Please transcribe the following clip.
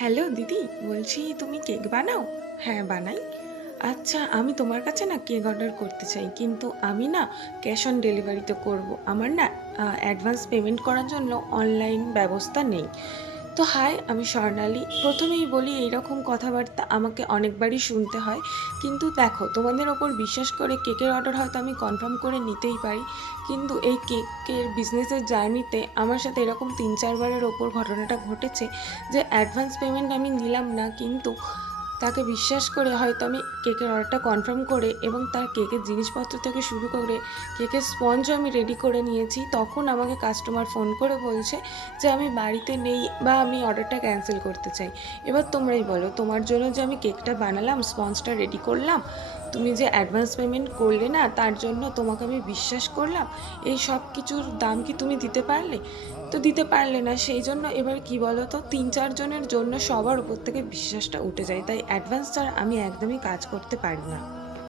Hello দিদি, বলছি তুমি কেক বানাও? হ্যাঁ, বানাই। আচ্ছা, আমি তোমার কাছে না কেক অর্ডার করতে চাই, কিন্তু আমি না ক্যাশ অন ডেলিভারিতে করব। আমার না অ্যাডভান্স পেমেন্ট করার জন্য অনলাইন ব্যবস্থা নেই। তো হাই, আমি স্বর্ণালী। প্রথমেই বলি, এইরকম কথাবার্তা আমাকে অনেকবারই শুনতে হয়। কিন্তু দেখো, তোমাদের ওপর বিশ্বাস করে কেকের অর্ডার হয়তো আমি কনফার্ম করে নিতেই পারি, কিন্তু এই কেকের বিজনেসের জার্নিতে আমার সাথে এরকম ৩-৪ বারের ওপর ঘটনাটা ঘটেছে যে অ্যাডভান্স পেমেন্ট আমি নিলাম না, কিন্তু তাকে বিশ্বাস করে হয়তো আমি কেকের অর্ডারটা কনফার্ম করে এবং তার কেকের জিনিসপত্র থেকে শুরু করে কেকের স্পঞ্জও আমি রেডি করে নিয়েছি, তখন আমাকে কাস্টমার ফোন করে বলছে যে আমি বাড়িতে নেই বা আমি অর্ডারটা ক্যান্সেল করতে চাই। এবার তোমরাই বলো, তোমার জন্য যে আমি কেকটা বানালাম, স্পঞ্জটা রেডি করলাম, তুমি যে অ্যাডভান্স পেমেন্ট করলে না, তার জন্য তোমাকে আমি বিশ্বাস করলাম, এই সব কিছুর দাম কি তুমি দিতে পারলে? তো দিতে পারলে না, সেই জন্য এবার কি বলো তো, ৩-৪ জনের জন্য সবার উপর থেকে বিশ্বাসটা উঠে যায়, তাই অ্যাডভান্স ছাড়া আমি একদমই কাজ করতে পারি না।